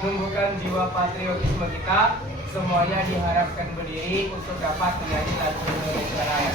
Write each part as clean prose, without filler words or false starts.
menumbuhkan jiwa patriotisme kita. Semuanya diharapkan berdiri untuk dapat menyanyi lagu Indonesia Raya.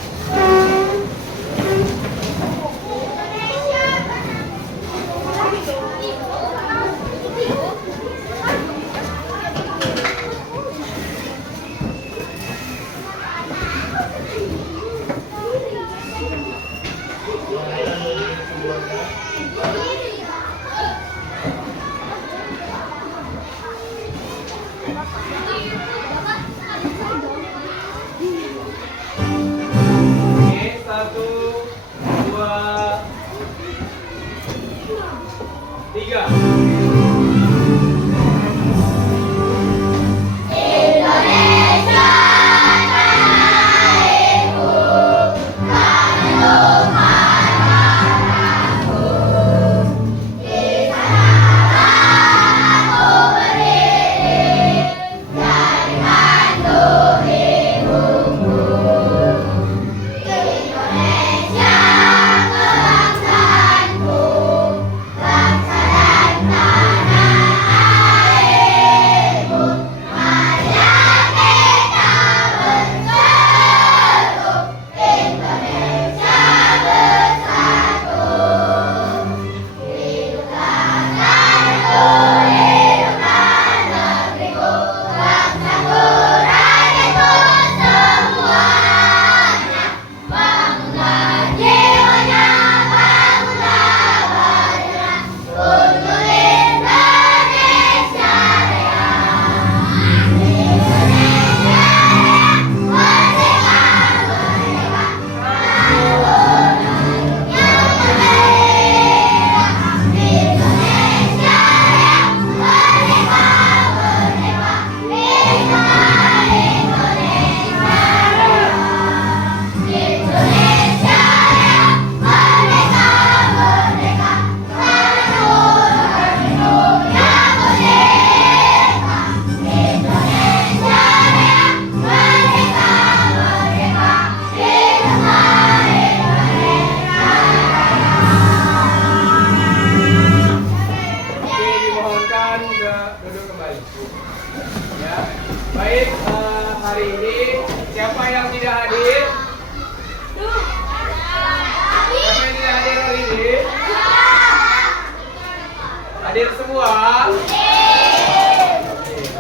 Hadir semua?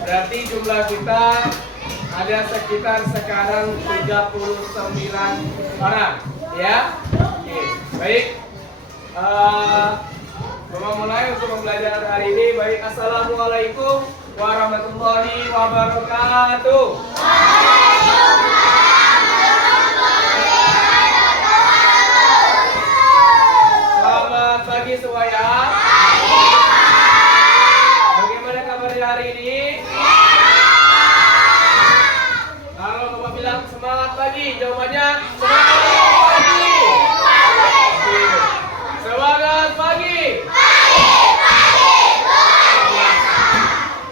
Berarti jumlah kita ada sekitar sekarang 39 orang, ya? Oke, baik. Mulai untuk pembelajaran hari ini. Baik, assalamualaikum warahmatullahi wabarakatuh. Selamat pagi semuanya. Bagaimana kabar hari ini? Kalau Bapak bilang semangat pagi, jawabannya semangat pagi. Semangat pagi.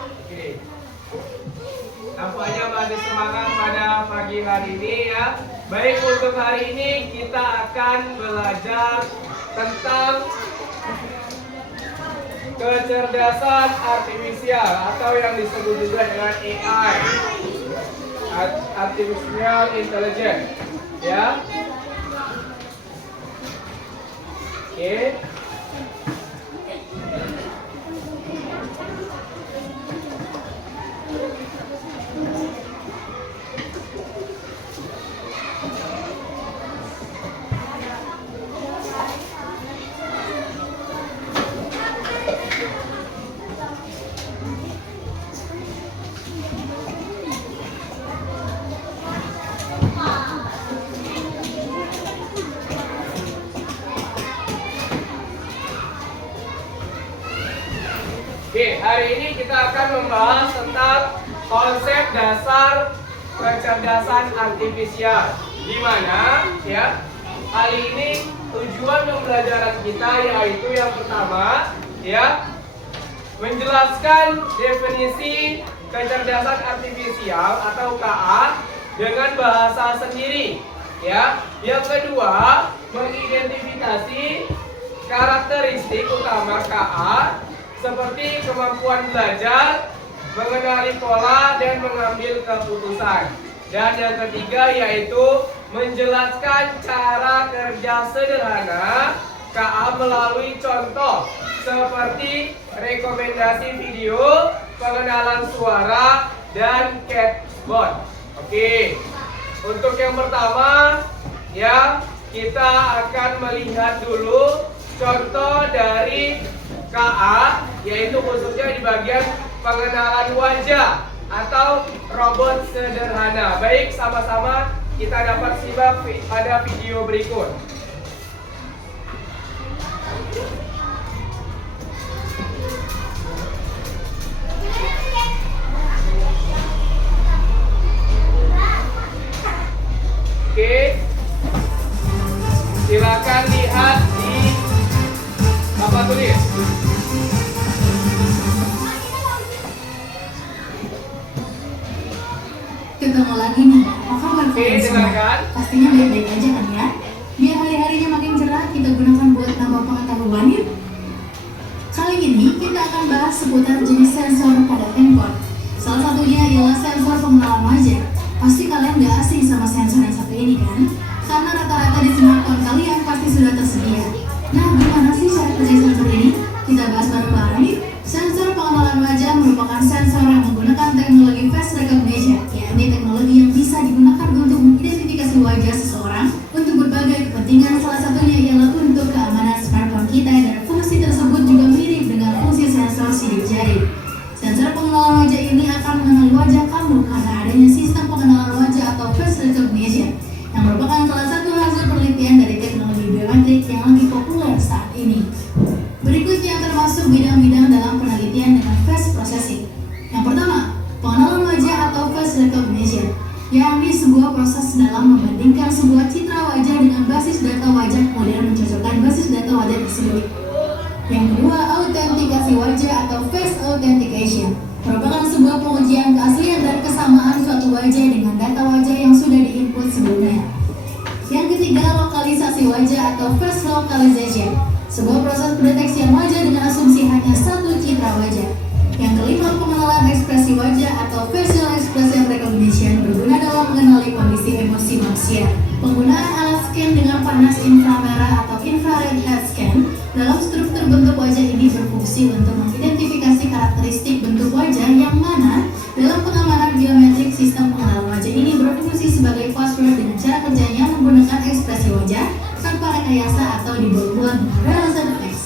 Oke. Nampaknya masih semangat pada pagi hari ini ya. Baik, untuk hari ini kita akan belajar tentang kecerdasan artifisial atau yang disebut juga dengan AI, Artificial Intelligence, ya. Oke. Oke, hari ini kita akan membahas tentang konsep dasar kecerdasan artifisial. Di mana ya, kali ini tujuan pembelajaran kita yaitu yang pertama ya, menjelaskan definisi kecerdasan artifisial atau KA dengan bahasa sendiri ya. Yang kedua, mengidentifikasi karakteristik utama KA seperti kemampuan belajar, mengenali pola, dan mengambil keputusan. Dan yang ketiga yaitu menjelaskan cara kerja sederhana KA melalui contoh seperti rekomendasi video, pengenalan suara, dan chatbot. Oke, untuk yang pertama ya, kita akan melihat dulu contoh dari KA, yaitu khususnya di bagian pengenalan wajah atau robot sederhana. Baik, sama-sama kita dapat simak pada video berikut. Oke, silakan lihat di papan tulis. Ketemu lagi nih, apa kabar kalian semua? silakan. Pastinya baik-baik aja kan ya? Biar hari-harinya makin cerah, kita gunakan buat nambah pengetahuan yuk. Kali ini kita akan bahas seputar jenis sensor pada handphone. Salah satunya ialah sensor pengenalan wajah. Pasti kalian gak asing sama sensor yang satu ini kan? Karena rata-rata di smartphone kalian pasti sudah tersedia. Nah, gimana sih cara kerja sensor ini? Kita bahas bareng-bareng yuk. Sensor pengenalan wajah merupakan sensor yang menggunakan teknologi face recognition, yakni teknologi yang bisa digunakan untuk mengidentifikasi wajah seseorang untuk berbagai kepentingan. Salah satunya ialah untuk keamanan smartphone kita, dan fungsi tersebut juga mirip dengan fungsi sensor sidik jari. Sensor pengenalan wajah ini akan mengenali wajah kamu karena adanya sistem pengenalan wajah atau face recognition, yang merupakan salah satu hasil penelitian dari teknologi biometrik yang lagi populer saat ini. Berikutnya termasuk bidang-bidang dalam penelitian dengan face processing. Yang pertama, pengenalan wajah atau face recognition, yakni sebuah proses dalam membandingkan sebuah citra wajah dengan basis data wajah, kemudian mencocokkan basis data wajah tersebut. Yang kedua, autentikasi wajah atau face authentication, merupakan sebuah pengujian keaslian dan kesamaan suatu wajah dengan data wajah yang sudah diinput sebelumnya. Yang ketiga, lokalisasi wajah atau face localization, sebuah proses pendeteksian wajah dengan asumsi hanya satu citra wajah. Yang kelima, pengenalan ekspresi wajah atau facial expression recognition, berguna dalam mengenali kondisi emosi manusia. Penggunaan alat scan dengan panas inframerah atau infrared head scan dalam struktur bentuk wajah ini berfungsi untuk mengidentifikasi karakteristik bentuk wajah, yang mana dalam pengamanan biometrik sistem pengenalan wajah ini berfungsi sebagai password dengan cara kerjanya menggunakan ekspresi wajah tanpa rekayasa atau dibuat dengan realistic face.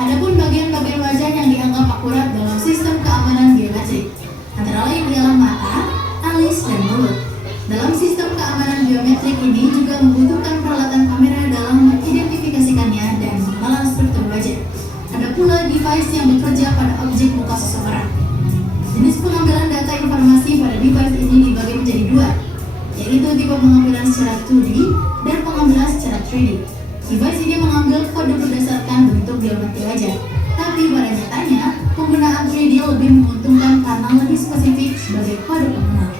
Adapun bagian-bagian wajah yang dianggap akurat dalam sistem keamanan biometrik antara lain ialah mata, alis, dan mulut. Dalam sistem keamanan biometrik ini juga membutuhkan peralatan kamera dalam mengidentifikasikannya dan mengenal struktur wajah. Ada pula device yang bekerja pada objek muka seseorang. Jenis pengambilan data informasi pada device ini dibagi menjadi dua, yaitu tipe pengambilan secara 2D dan pengambilan secara 3D. Device ini mengambil kode berdasarkan bentuk geometri wajah, tapi pada nyatanya penggunaan 3D lebih menguntungkan karena lebih spesifik sebagai kode pengenal.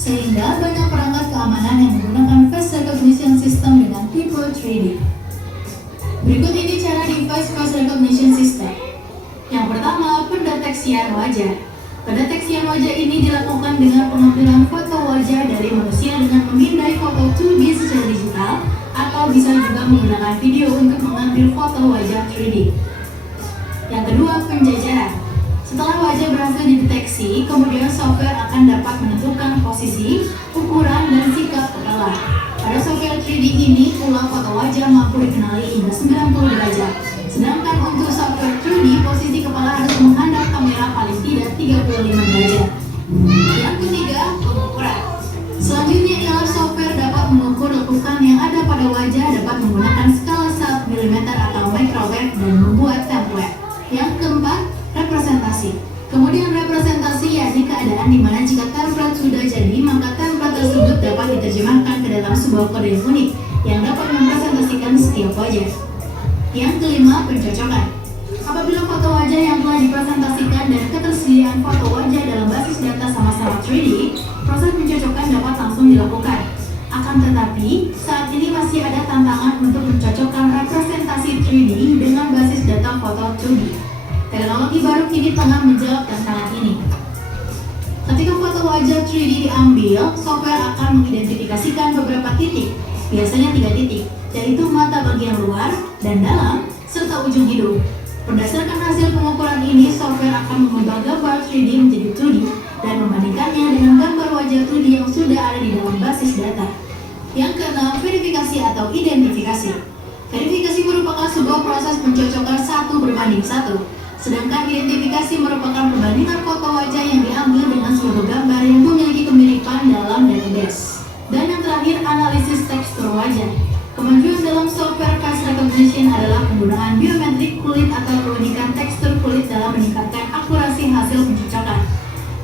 Sehingga banyak perangkat keamanan yang menggunakan face recognition system dengan tipe 3D. Berikut ini cara device face recognition system. Yang pertama, pendeteksian wajah. Pendeteksian wajah ini dilakukan dengan pengambilan foto wajah dari manusia dengan memindai foto 2D secara digital, atau bisa juga menggunakan video untuk mengambil foto wajah 3D. Yang kedua, penjajaran. Setelah wajah berhasil dideteksi, kemudian software akan dapat menentukan posisi, ukuran, dan sikap kepala. Pada software 3D ini, pula foto wajah mampu dikenali hingga 90 derajat. Sedangkan untuk software 2D, posisi kepala harus menghadap kamera paling tidak 35 derajat. Yang ketiga, pengukuran. Selanjutnya ialah software dapat mengukur lekukan yang ada pada wajah, dapat menggunakan skala 1 mm atau microwave, dan membuat template. Yang keempat, representasi. Kemudian representasi yakni keadaan di mana jika template sudah jadi, maka template tersebut dapat diterjemahkan ke dalam sebuah kode yang unik yang dapat mempresentasikan setiap wajah. Yang kelima, pencocokan. Apabila foto wajah yang telah dipresentasikan dan ketersediaan foto wajah dalam basis data sama-sama 3D, proses pencocokkan dapat langsung dilakukan. Akan tetapi, saat ini masih ada tantangan untuk mencocokkan representasi 3D dengan basis data foto foto 2D. Teknologi baru kini tengah menjawab tantangan ini. Ketika foto wajah 3D diambil, software akan mengidentifikasikan beberapa titik, biasanya 3 titik, yaitu mata bagian luar dan dalam, serta ujung hidung. Berdasarkan hasil pengukuran ini, software akan mengubah gambar 3D menjadi 2D dan membandingkannya dengan gambar wajah 2D yang sudah ada di dalam basis data. Yang keenam, verifikasi atau identifikasi. Verifikasi merupakan sebuah proses pencocokkan 1:1, sedangkan identifikasi merupakan perbandingan foto wajah yang diambil dengan suatu gambar yang memiliki kemiripan dalam database. Dan yang terakhir, analisis tekstur wajah. Kemajuan dalam software face recognition adalah penggunaan biometrik kulit atau keunikan tekstur kulit dalam meningkatkan akurasi hasil pencocokan.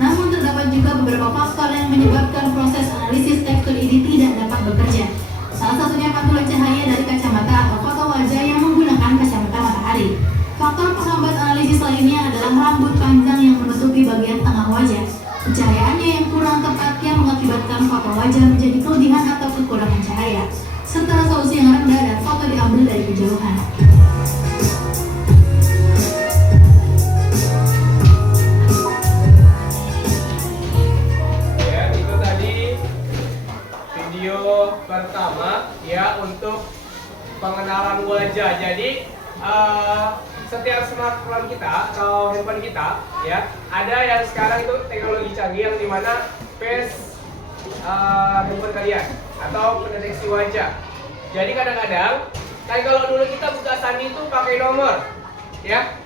Namun terdapat juga beberapa faktor yang menyebabkan proses analisis tekstur ini tidak dapat bekerja. Salah satunya pantulan cahaya dari kacamata atau foto wajah yang menggunakan kacamata matahari. Faktor penghambat analisis lainnya adalah rambut panjang yang menutupi bagian tengah wajah. Pencahayaannya yang kurang tepat yang mengakibatkan foto wajah menjadi kelebihan atau kekurangan cahaya, serta resolusi yang rendah dan foto diambil dari kejauhan. Ya, itu tadi video pertama ya untuk pengenalan wajah. Jadi setiap smartphone kita atau handphone kita ya ada yang sekarang itu teknologi canggih yang dimana face handphone kalian atau pendeteksi wajah. Jadi kadang-kadang kayak kalau dulu kita buka sandi itu pakai nomor ya,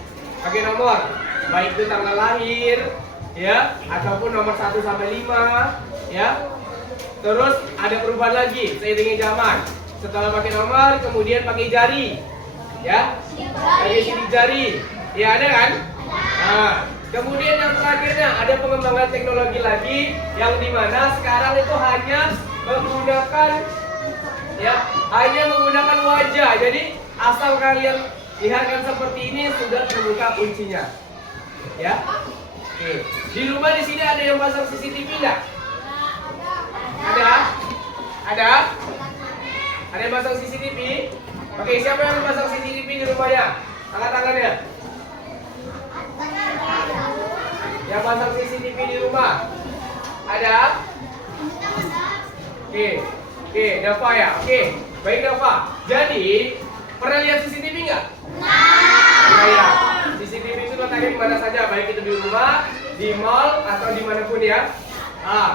pakai nomor baik itu tanggal lahir ya ataupun nomor 1 sampai 5 ya. Terus ada perubahan lagi seiringnya zaman. Setelah pakai nomor kemudian pakai jari ya, pakai sidik jari ya, ada kan? Nah, kemudian yang terakhirnya ada pengembangan teknologi lagi yang dimana sekarang itu hanya menggunakan wajah. Jadi asal kalian lihatkan seperti ini sudah terbuka kuncinya ya. Oke. Di rumah di sini ada yang pasang CCTV nggak? Ada yang pasang CCTV? Oke, siapa yang pasang CCTV di rumahnya? Angkat tangannya. Yang pasang CCTV di rumah? Ada? Oke, Dava ya. Oke, baik Dava. Jadi, pernah lihat CCTV nggak? Nah, ya. CCTV itu letaknya di mana saja, baik itu di rumah, di mall, atau dimanapun ya.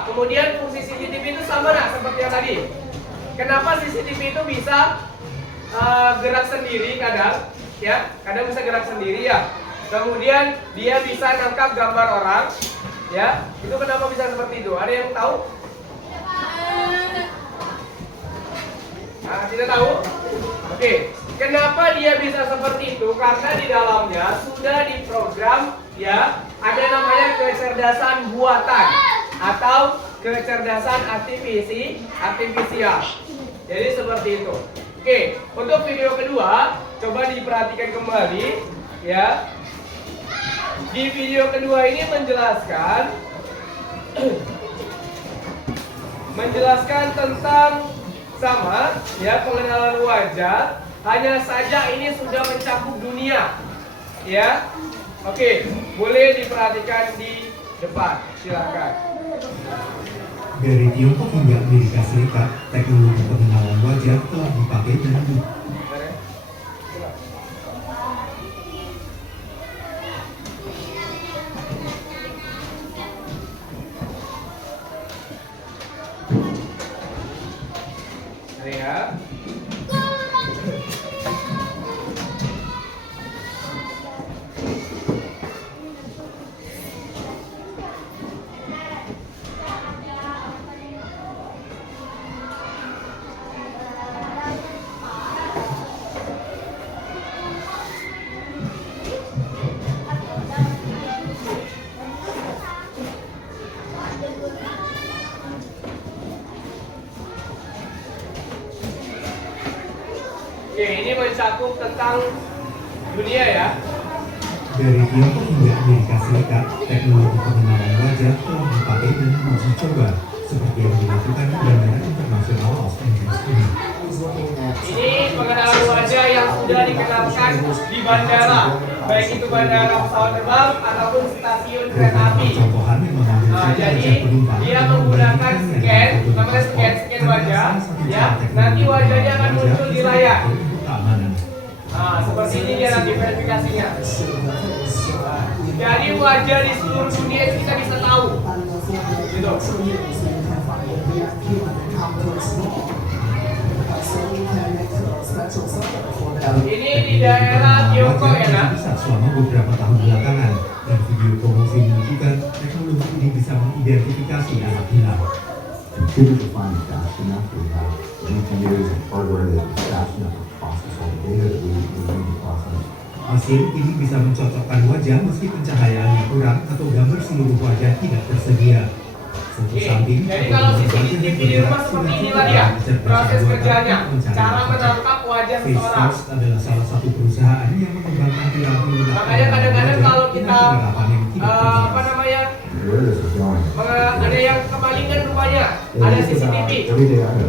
Kemudian fungsi CCTV itu sama nggak seperti yang tadi? Kenapa CCTV itu bisa gerak sendiri kadang ya, kadang bisa gerak sendiri ya. Kemudian dia bisa nangkap gambar orang ya. Itu kenapa bisa seperti itu? Ada yang tahu? Tidak tahu? Oke. Kenapa dia bisa seperti itu? Karena di dalamnya sudah diprogram ya, ada namanya kecerdasan buatan atau kecerdasan artifisial. Jadi seperti itu. Oke, untuk video kedua, coba diperhatikan kembali ya. Di video kedua ini menjelaskan tentang sama ya, pengenalan wajah. Hanya saja ini sudah mencakup dunia ya. Oke, boleh diperhatikan di depan, silakan. Dari Tiongkok hingga Amerika Serikat, teknologi pengenalan wajah telah dipakai dan ya. Oke, ini mencakup tentang dunia ya. dari Tiongkok hingga Amerika Serikat, teknologi pengenalan wajah telah dipakai dan diuji coba, seperti yang dilakukan di Bandara Internasional Los Angeles ini. Ini pengenalan wajah yang sudah dikenalkan di bandara, baik itu bandara pesawat terbang ataupun stasiun kereta api. Contohan yang mengambil Nah, saja jadi wajah penumpang dia dan menggunakan membandingkannya scan, dengan namanya foto paspor scan adalah wajah, salah satu ya. cara teknologi Nanti wajahnya akan wajah muncul di bisa layar. dipakai untuk keamanan. Nah, seperti ini dia nanti verifikasinya. Nah, jadi wajah di seluruh dunia kita bisa tahu. Gitu. Ini di daerah Tiongkok ya, nak? Bisa selama beberapa tahun belakangan, dan video promosi menunjukkan teknologi ini bisa mengidentifikasi anak hilang. Computers are finally fast enough. We have engineers and hardware that is fast enough to process all the data that we need to process. Mesin ini bisa mencocokkan wajah meski pencahayaannya kurang atau gambar seluruh wajah tidak tersedia. Satu Oke, samping, jadi kalau fotografer CCTV wajah di rumah bergerak seperti sudah inilah cukup dia kecerdasan proses buatan kerjanya, untuk mencari cara wajah. menangkap wajah seseorang. FaceFirst adalah salah satu perusahaan yang mengembangkan piramid menggunakan Makanya kadang-kadang wajah kalau dengan kita penerapan yang tidak apa terbatas. namanya Where this is going? ada yang kemalingan rupanya, ada CCTV,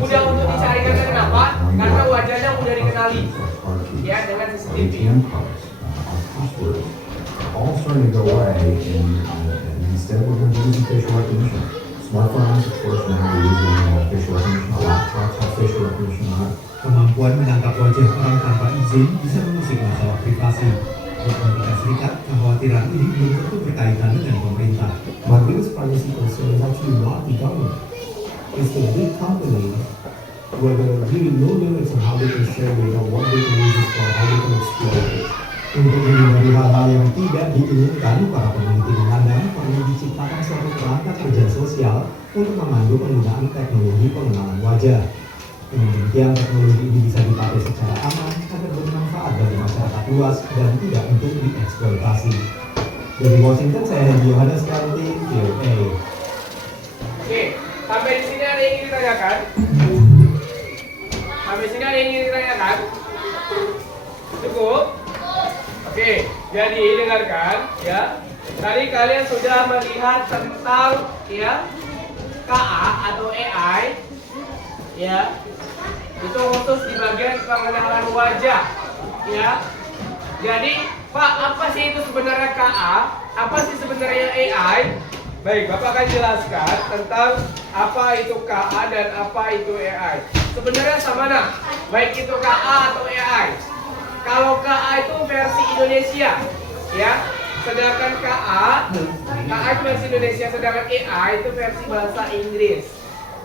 mudah untuk dicari karena kenapa? Karena wajahnya mudah dikenali, ya dengan CCTV. ATM cards, our passwords, all starting to go away, and instead we're going to be using facial recognition. Smartphones, of course, now we're using facial recognition. Laptops have facial recognition on it. Kemampuan menangkap wajah orang tanpa izin bisa mengusik masalah privasi. Di Amerika Serikat, kekhawatiran ini belum tentu berkaitan dengan pemerintah. My biggest privacy concern is actually not the government. It's the big companies where there are really no limits on how they can share data, what they can use it for, how they can exploit it. Untuk menghindari hal-hal yang tidak diinginkan, para peneliti memandang perlu diciptakan suatu perangkat kerja sosial untuk memandu penggunaan teknologi pengenalan wajah. Dengan demikian, teknologi ini bisa dipakai secara aman agar bermanfaat bagi masyarakat luas dan tidak untuk dieksploitasi. Dari Washington, saya Hendy Yohanes Kanti, VOA. Oke, sampai di sini ada yang ingin ditanyakan? Sampai sini ada yang ingin ditanyakan? Cukup? Oke, jadi dengarkan ya. Tadi kalian sudah melihat tentang ya KA atau AI ya. Itu khusus di bagian pengenalan wajah ya. Jadi, Pak, apa sih itu sebenarnya KA? Apa sih sebenarnya AI? Baik, Bapak akan jelaskan tentang apa itu KA dan apa itu AI. Sebenarnya sama nah, baik itu KA atau AI. Kalau KA itu versi Indonesia, ya. Sedangkan KA itu versi Indonesia, sedangkan AI itu versi bahasa Inggris,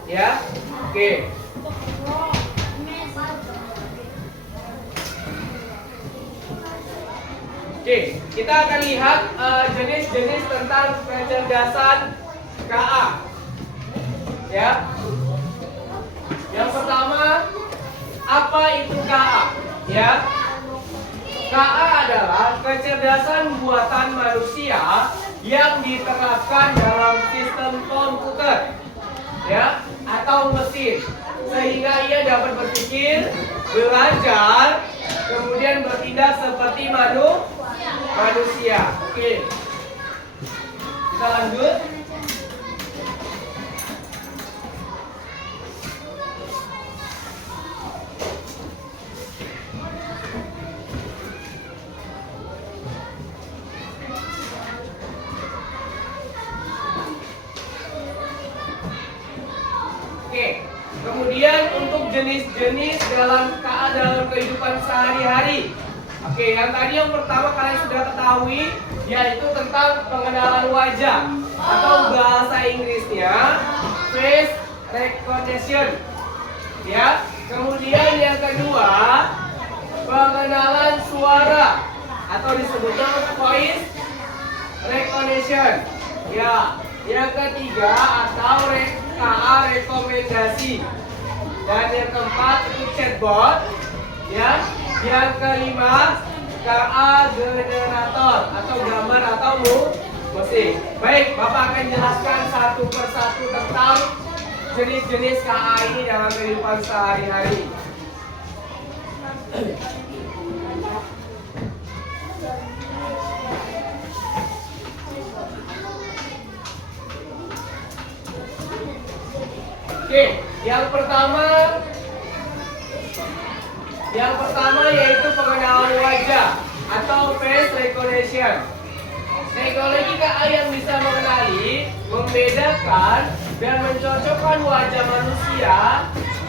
ya. Oke. Oke, kita akan lihat jenis-jenis tentang kecerdasan KA. Ya. Yang pertama, apa itu KA? Ya. KA adalah kecerdasan buatan manusia yang diterapkan dalam sistem komputer, ya, atau mesin, sehingga ia dapat berpikir, belajar, kemudian bertindak seperti manusia. Oke, kita lanjut. Oke, kemudian untuk jenis-jenis dalam KA dalam kehidupan sehari-hari. Oke, yang tadi yang pertama kalian sudah ketahui yaitu tentang pengenalan wajah atau bahasa Inggrisnya face recognition. Ya, kemudian yang kedua pengenalan suara atau disebutnya voice recognition. Ya, yang ketiga atau KA rekomendasi. Dan yang keempat itu chatbot. Ya, yang kelima KA generator atau gambar atau musik. Baik, Bapak akan jelaskan satu persatu tentang jenis-jenis KA ini dalam kehidupan sehari-hari. Oke, yang pertama Yang pertama yaitu pengenalan wajah atau face recognition. Teknologi KA yang bisa mengenali, membedakan, dan mencocokkan wajah manusia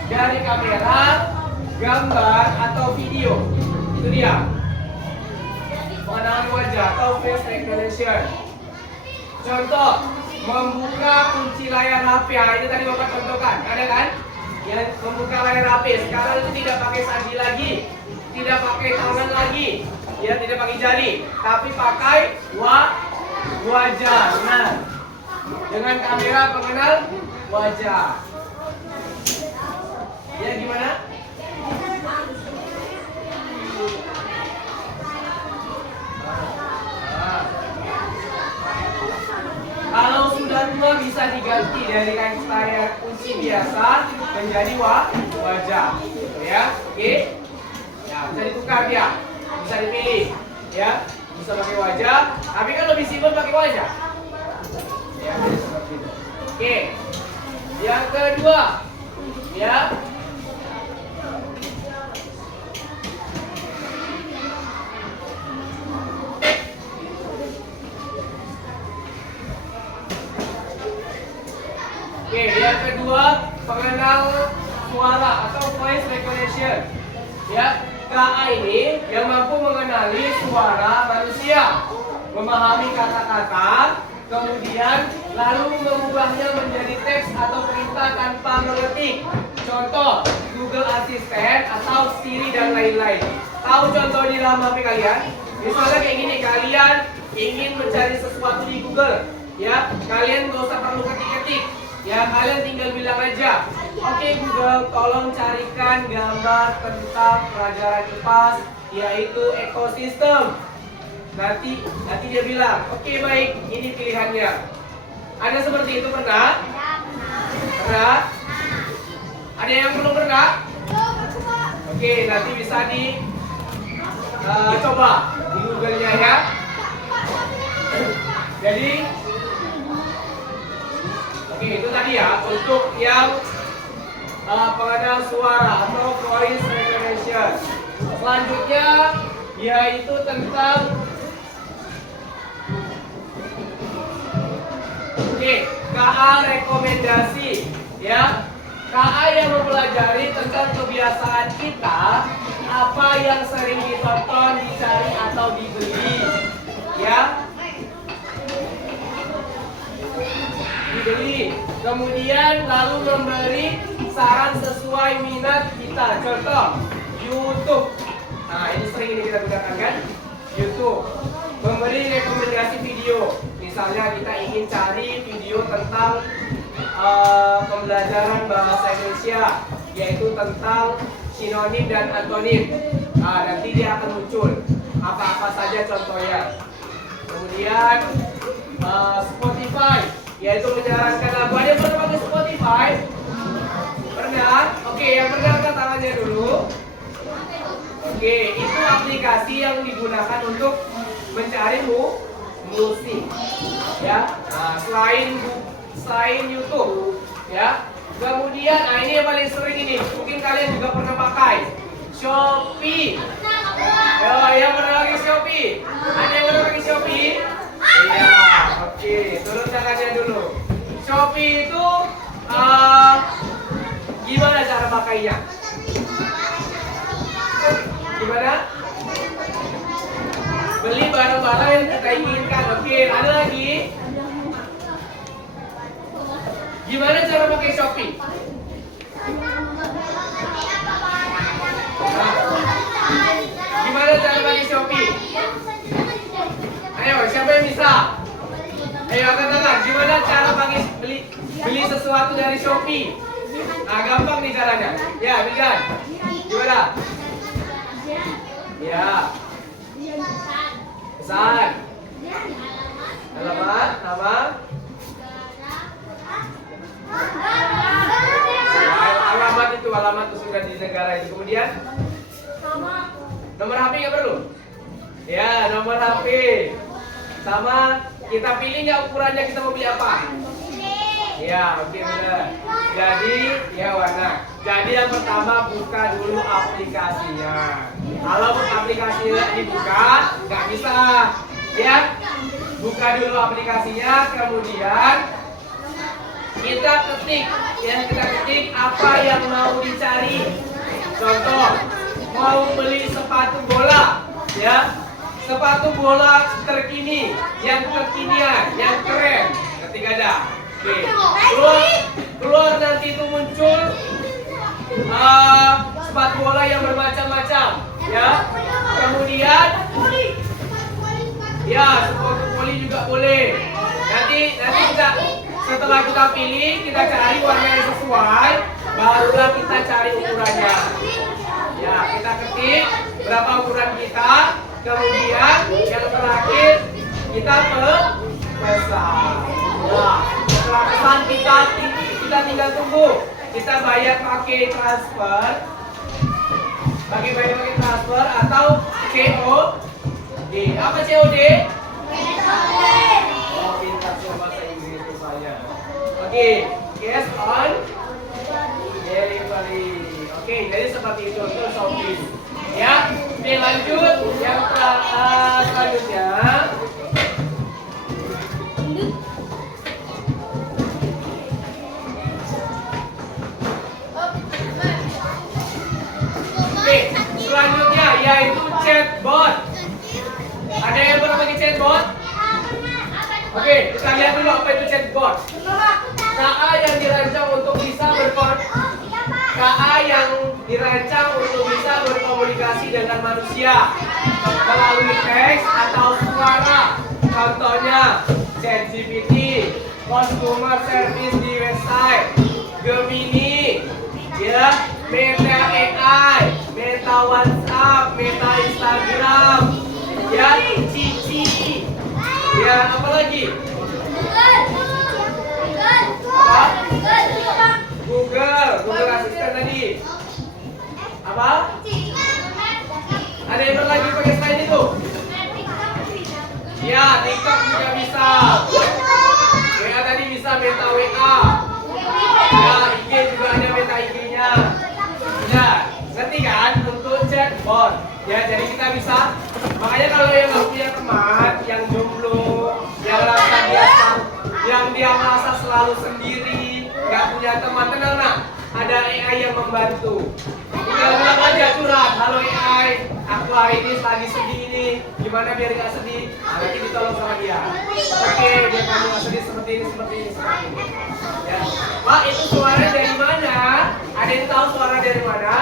dari kamera, gambar, atau video. Itu dia. Pengenalan wajah atau face recognition. Contoh, membuka kunci layar HP. Nah, ini tadi Bapak contohkan, ada kan? Yang membuka layar HP. Sekarang itu tidak pakai sandi lagi, tidak pakai tangan lagi, ya tidak pakai jari, tapi pakai wajah. Nah, dengan kamera pengenal wajah. Ya gimana? Kalau sudah tua bisa diganti dari layar kunci biasa menjadi wajah, ya. Oke. Ya, bisa ditukar dia, bisa dipilih, ya. Bisa pakai wajah, tapi kan lebih simpel pakai wajah. Ya, seperti itu. Oke. Yang kedua, ya. Oke, yang kedua pengenal suara atau voice recognition. Ya, KA ini yang mampu mengenali suara manusia, memahami kata-kata, kemudian lalu mengubahnya menjadi teks atau perintah tanpa mengetik. Contoh, Google Assistant atau Siri dan lain-lain. Tahu contoh di dalam HP kalian? Misalnya kayak gini, kalian ingin mencari sesuatu di Google, ya, kalian nggak usah perlu ketik-ketik. Ya, kalian tinggal bilang aja, oke Google, tolong carikan gambar tentang pelajaran IPA, yaitu ekosistem. Nanti dia bilang, oke baik, ini pilihannya. Ada seperti itu pernah? Pernah? Ada yang belum pernah? Oke, nanti bisa coba di Google-nya ya. Jadi oke, itu tadi ya untuk yang pengenal suara atau voice recognition. Selanjutnya yaitu tentang KA rekomendasi, ya. KA yang mempelajari tentang kebiasaan kita, apa yang sering ditonton, dicari atau dibeli, ya. Dibeli, kemudian lalu memberi saran sesuai minat kita. Contoh, YouTube. Nah, ini sering ini kita gunakan kan? YouTube. Memberi rekomendasi video. Misalnya kita ingin cari video tentang pembelajaran bahasa Indonesia, yaitu tentang sinonim dan antonim. Nah, nanti dia akan muncul apa-apa saja contohnya. Kemudian Spotify, yaitu menyarankan lagu. Ada yang pernah pakai Spotify? Pernah? Oke, yang pernah angkat tangannya dulu. Oke, itu aplikasi yang digunakan untuk mencari musik, ya. Nah, selain YouTube, ya. Kemudian, nah ini yang paling sering ini, mungkin kalian juga pernah pakai Shopee. Yang pernah pakai Shopee? Ada yang pernah pakai Shopee? Iya, oke, turun tangannya dulu. Shopee itu gimana cara pakainya? Gimana? Beli barang-barang yang kita inginkan. Oke, ada lagi? Gimana cara pakai Shopee? Nah, gimana cara pakai Shopee? Ayo, siapa yang bisa? Ayo angkat tangan. Gimana cara pakai beli sesuatu dari Shopee? Nah, gampang nih caranya. Ya, Bijan. Gimana? Ya. Pesan. Alamat, nama. Alamat itu sudah di negara itu. Kemudian nomor HP nggak perlu? Ya, nomor HP. Sama kita pilih nggak ukurannya, kita mau beli apa? Ya, oke benar. Jadi, ya warna. Jadi yang pertama buka dulu aplikasinya. Kalau aplikasinya dibuka, nggak bisa. Ya, buka dulu aplikasinya, kemudian kita ketik, ya kita ketik apa yang mau dicari. Contoh, mau beli sepatu bola, ya, sepatu bola terkini, yang kekinian, yang keren. Ketik ada. Oke, keluar nanti itu muncul sepatu bola yang bermacam-macam, ya. Kemudian, ya sepatu voli juga boleh. Nanti kita setelah kita pilih, kita cari warna yang sesuai, barulah kita cari ukurannya. Ya, kita ketik berapa ukuran kita, kemudian yang terakhir kita pesan. Nah, setelah pesan kita tinggal tunggu. Kita bayar pakai transfer, bayar pakai transfer atau COD. Apa COD? Oh, pintar bahasa Inggris itu saya. Oke, cash on delivery. Oke, jadi seperti itu untuk shopping. Ya, oke lanjut yang selanjutnya. Oke, selanjutnya yaitu chatbot. Ada yang pernah pakai chatbot? Oke, kita lihat dulu apa itu chatbot. KA yang dirancang untuk bisa berkomunikasi dengan manusia melalui teks atau suara. Contohnya ChatGPT, customer service di website, Gemini, ya, Meta AI, Meta WhatsApp, Meta Instagram, ya, Cici, ya, apa lagi? Google Assistant tadi. Apa? Ada yang lagi pakai selain itu? Ya, TikTok juga bisa. WA tadi bisa Meta WA. Ya, IG juga ada Meta IG-nya. Ya, ngerti kan untuk chatbot? Ya, jadi kita bisa. Makanya kalau yang nggak punya teman, yang jomblo, yang dia merasa selalu sendiri, nggak punya teman, tenang nak. Ada AI yang membantu. Tinggal bilang aja curhat, halo AI, aku hari ini lagi sedih ini, gimana biar nggak sedih? Nanti ditolong sama dia. Oke, biar kamu nggak sedih seperti ini. Ya. Pak, itu suara dari mana? Ada yang tahu suara dari mana?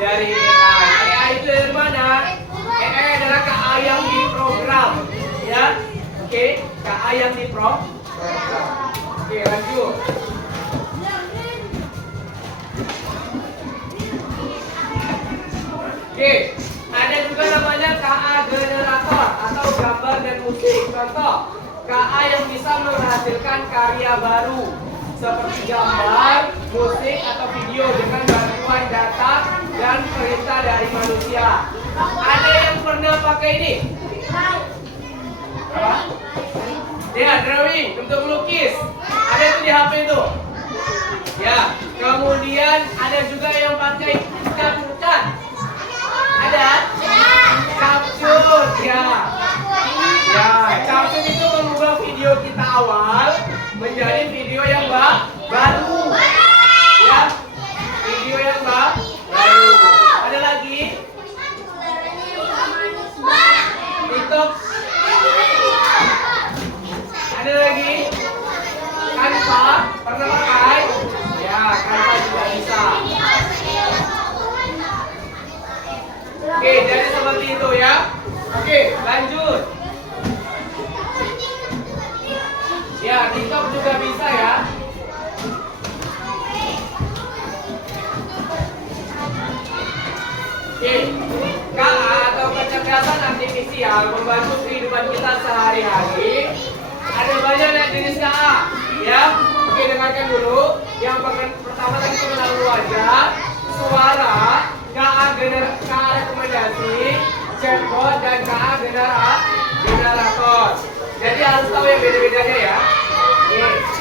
Dari AI. AI itu dari mana? AI adalah KA yang diprogram. Ya, oke, KA yang diprogram. Oke, lanjut. Oke, ada juga namanya KA generator atau gambar dan musik. Contoh, KA yang bisa menghasilkan karya baru seperti gambar, musik atau video dengan bantuan data dan perintah dari manusia. Ada yang pernah pakai ini? Apa? Ya, drawing untuk melukis. Ada itu di HP itu. Ya, kemudian ada juga yang pakai cat. Ada? Capture, ya. Ya, capture itu mengubah video kita awal menjadi video yang baru. Ya, video yang baru. Ada lagi? TikTok. Ada lagi? Canva, pernah pakai? Ya, Canva juga bisa. Oke, jadi seperti itu ya. Oke, lanjut. Ya, TikTok juga bisa ya. Oke, KA atau kecerdasan artifisial membantu kehidupan kita sehari-hari. Ada banyak jenis KA, ya. Oke, dengarkan dulu. Yang pertama tadi pengenalan wajah, suara, KA rekomendasi, chatbot, dan KA generator. Jadi harus tahu yang beda-bedanya ya. Oke.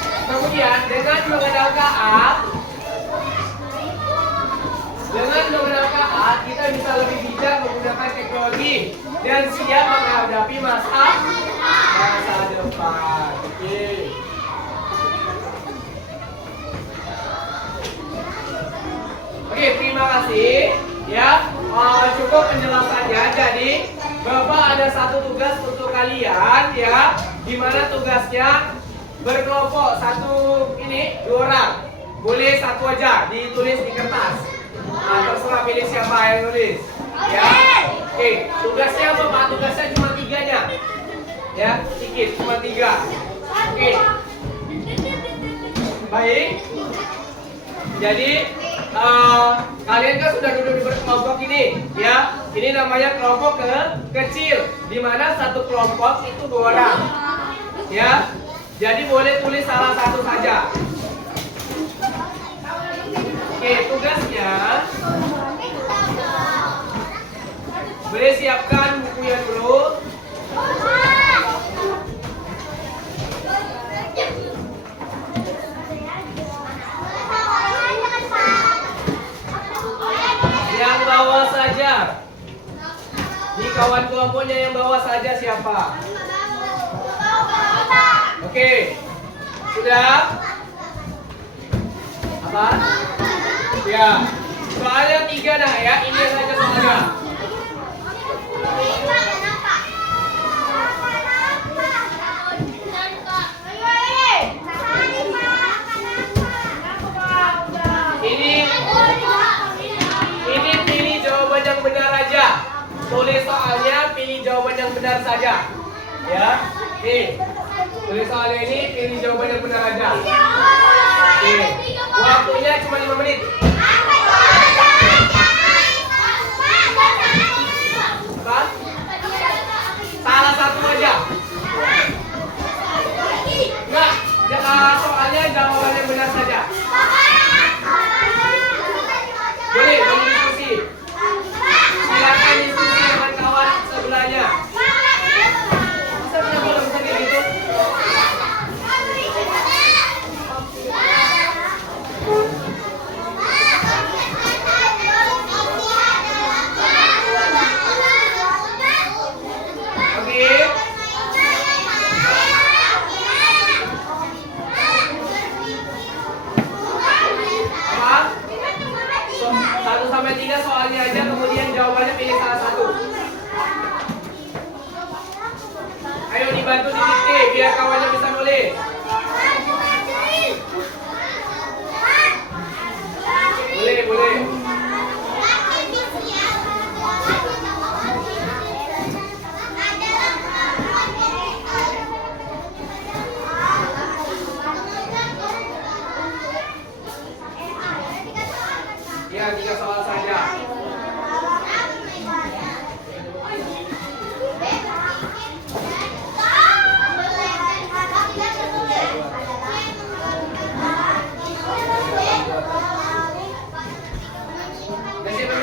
Kemudian dengan mengenal KA, kita bisa lebih bijak menggunakan teknologi dan siap menghadapi masa depan. Oke. Oke, terima kasih. Ya, cukup penjelasannya. Jadi, Bapak ada satu tugas untuk kalian, ya, dimana tugasnya berkelompok dua orang. Boleh satu aja ditulis di kertas. Nah, terserah pilih siapa yang nulis. Ya, oke. Tugasnya apa Pak? Tugasnya cuma 3-nya. Ya, sedikit, cuma 3. Oke. Baik. Jadi kalian kan sudah duduk di berkelompok ini, ya. Ini namanya kelompok kecil, di mana satu kelompok itu 2 orang, ya. Jadi boleh tulis salah satu saja. Oke, tugasnya boleh siapkan bukunya dulu. Yang bawa saja. Di kawan kelompoknya yang bawa saja siapa? Oke. Sudah? Apa? Ya. Soalnya 3 dah ya. Ini saja soalnya. Ini pilih jawaban yang benar aja. Tulis soalnya, pilih jawaban yang benar saja. Ya. Nih. Tulis soalnya ini, pilih jawaban yang benar aja. Oke. Waktunya cuma 5 menit. Apa? Salah satu aja. Enggak. Soalnya jawaban yang benar saja. Boleh diskusi. Silakan diskusi dengan kawan sebelahnya. Bisa kayak gitu. Soalnya aja, kemudian jawabannya pilih salah satu. Ayo dibantu didikte biar kawannya bisa nulis. Boleh. Ya, 3 soal saja.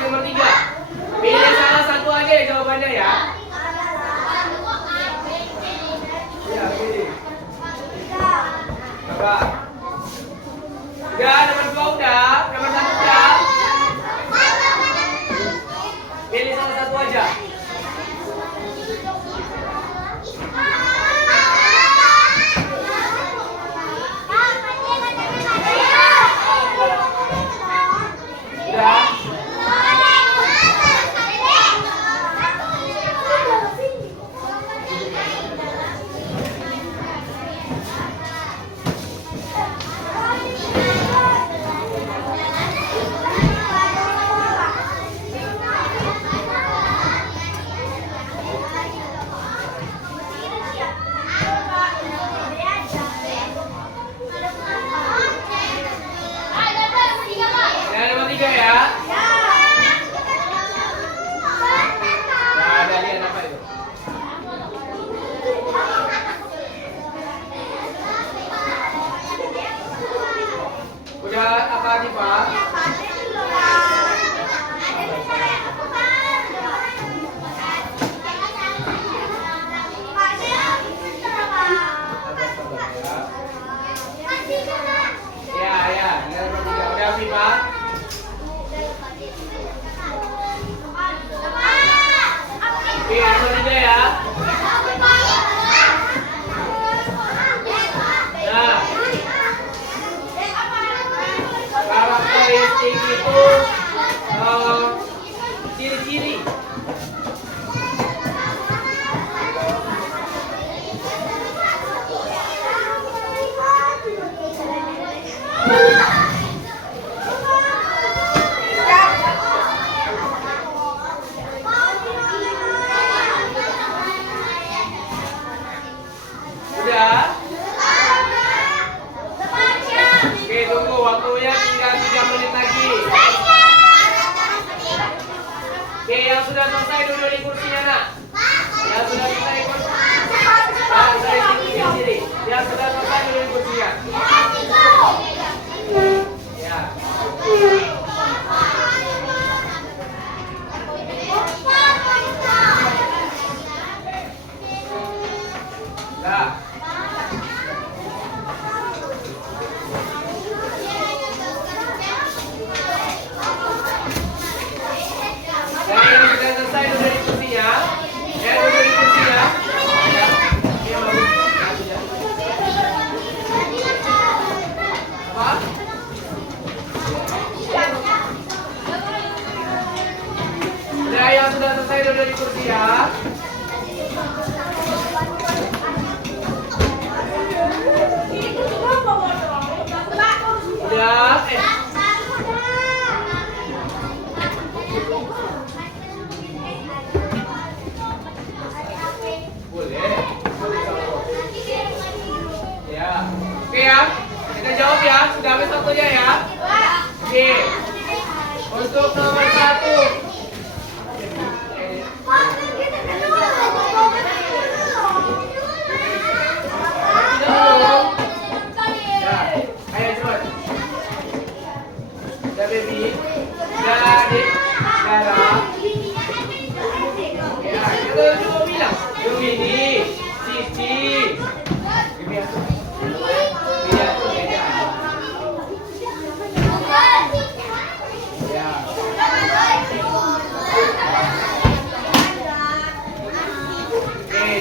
Nomor 3. Pilih salah satu aja jawabannya ya. Ya, pilih. Coba. Udah, nomor 2 udah, nomor 1 udah. Pilih salah satu aja. Udah.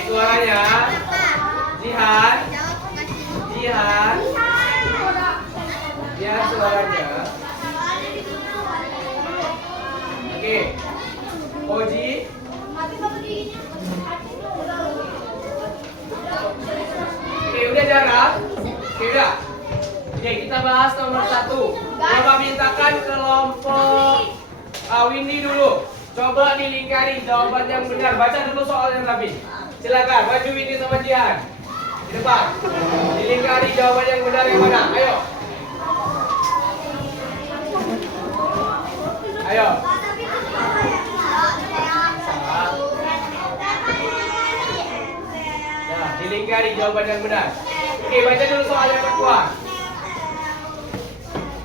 suaranya. Jihan. Jihan. Ya, suaranya. Oke. Oji. Oke, udah Jara? Oke, udah. Oke, kita bahas nomor 1. Coba mintakan kelompok Windy dulu. Coba dilingkari jawaban yang benar. Baca dulu soal yang rapi. Silakan, maju Windy sama Jihan. Di depan. Dilingkari jawaban yang benar yang mana? Ayo. Ayo. Nah, dilingkari jawaban yang benar. Oke, baca dulu soal yang kedua.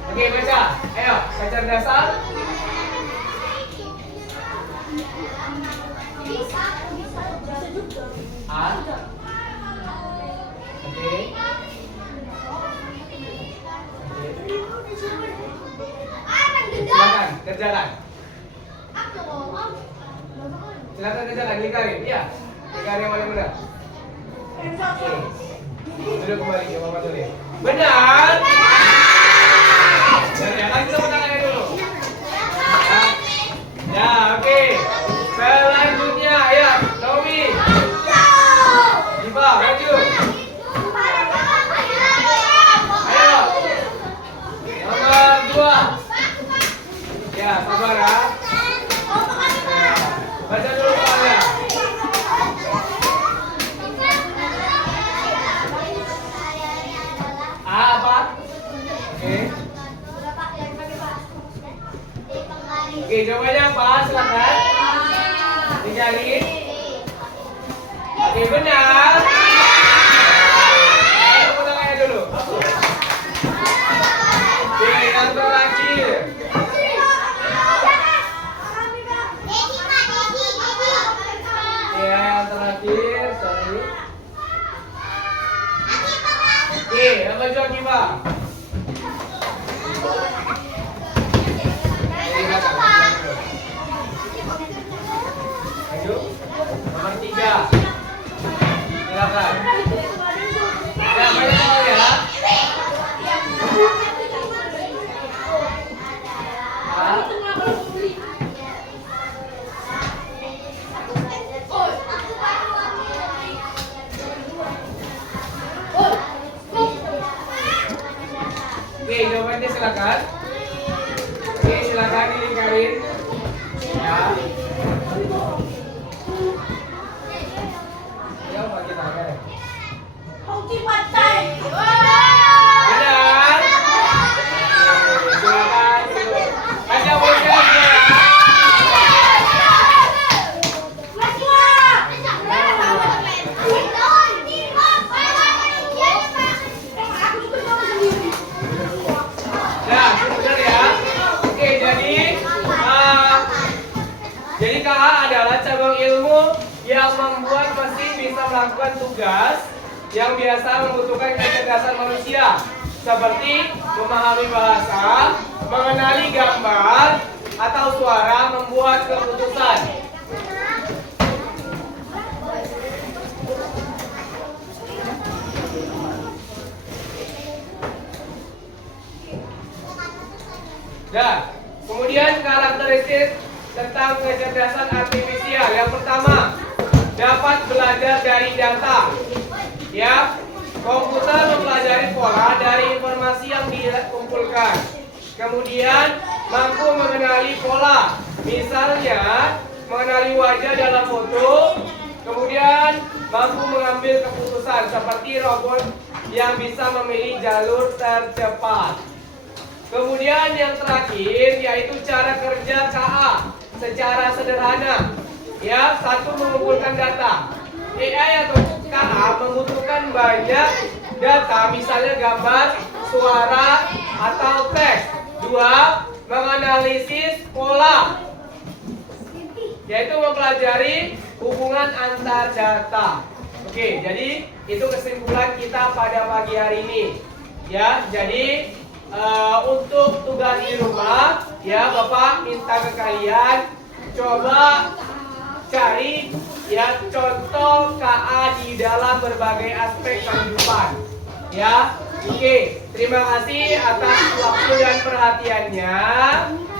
Oke, baca. Ayo, kecerdasan. A. Oke. Silakan, kerjakan. Silakan kerjakan, lingkarin. Iya. Lingkarin yang paling benar. Oke. Duduk kembali, coba Bapak tulis. Benar. Kerjakan kita tangannya dulu. Ya, oke. Selanjutnya, ayo, Tommy. Diva, maju. Ayo. Nomor 2. Ya, sabar ya. Baca dulu soalnya. A apa? Oke. Oke, jawabannya apa? Silakan. Dicari. Oke, benar. Tepuk tangannya dulu. Oke, yang terakhir. Ya, yang terakhir, sorry. Oke, yang maju Akiba. Maju. Nomor 3. Silakan. Ya, banyak soal ya. Oke, jawabannya silakan. Oke, silakan dilingkarin. Ya. Ya, pakai tangan. Benar. Silakan. Aja bocah. Jadi KA adalah cabang ilmu yang membuat mesin bisa melakukan tugas yang biasa membutuhkan kecerdasan manusia, seperti memahami bahasa, mengenali gambar, atau suara, membuat keputusan. Dan kemudian karakteristik tentang kecerdasan artifisial. Yang pertama, dapat belajar dari data. Ya, komputer mempelajari pola dari informasi yang dikumpulkan. Kemudian mampu mengenali pola, misalnya mengenali wajah dalam foto. Kemudian mampu mengambil keputusan seperti robot yang bisa memilih jalur tercepat. Kemudian yang terakhir yaitu cara kerja KA secara sederhana. Ya, satu, mengumpulkan data. AI atau KA membutuhkan banyak data, misalnya gambar, suara, atau teks. 2, menganalisis pola, yaitu mempelajari hubungan antar data. Oke, jadi itu kesimpulan kita pada pagi hari ini. Ya, jadi untuk tugas di rumah, ya Bapak minta ke kalian coba cari ya contoh KA di dalam berbagai aspek kehidupan. Ya, oke. Terima kasih atas waktu dan perhatiannya.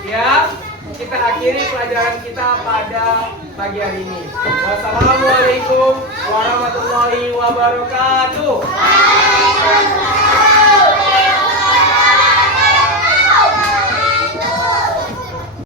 Ya, kita akhiri pelajaran kita pada pagi hari ini. Wassalamualaikum warahmatullahi wabarakatuh.